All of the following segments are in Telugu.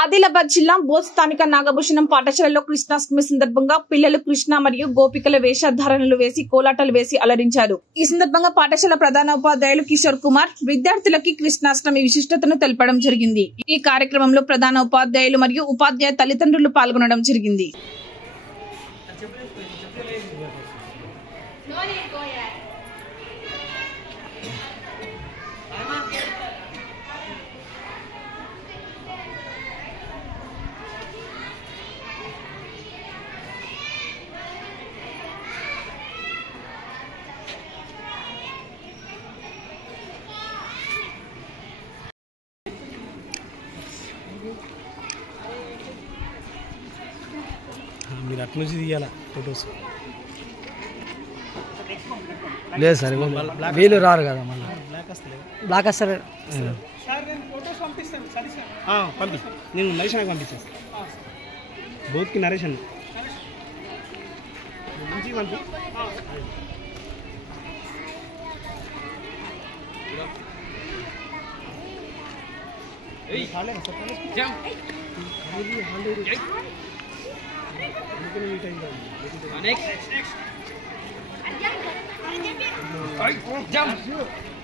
ఆదిలాబాద్ జిల్లా బోధ్ స్థానిక నాగభూషణం పాఠశాలలో కృష్ణాష్టమి సందర్భంగా పిల్లలు కృష్ణ మరియు గోపికల వేషధారణలు వేసి కోలాటాలు వేసి అలరించారు. ఈ సందర్భంగా పాఠశాల ప్రధానోపాధ్యాయులు కిషోర్ కుమార్ విద్యార్థులకి కృష్ణాష్టమి విశిష్టతను తెలపడం జరిగింది. ఈ కార్యక్రమంలో ప్రధానోపాధ్యాయులు మరియు ఉపాధ్యాయ తల్లిదండ్రులు పాల్గొనడం జరిగింది. మీరు అటు నుంచి తీయాలా ఫొటోస్? లేదు సార్, వీళ్ళు రారు కదా, మళ్ళీ బ్లాక్ వస్తారు. నేను నరేష్ నాకు పంపించేస్తాను. బోత్కి నరేష్ అన్న మంచిగా పంపి.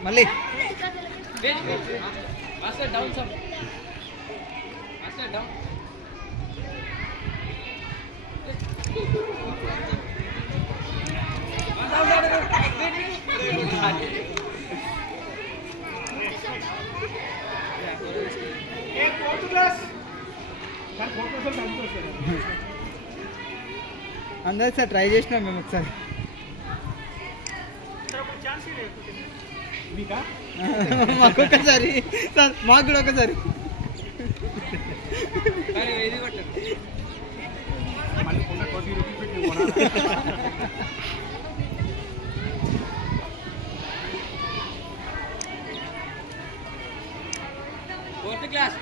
మళ్ళీ అందరూ సార్ ట్రై చేసినాం మేము ఒకసారి. మాకు ఒకసారి సార్, మాకు కూడా ఒకసారి. Fourth class.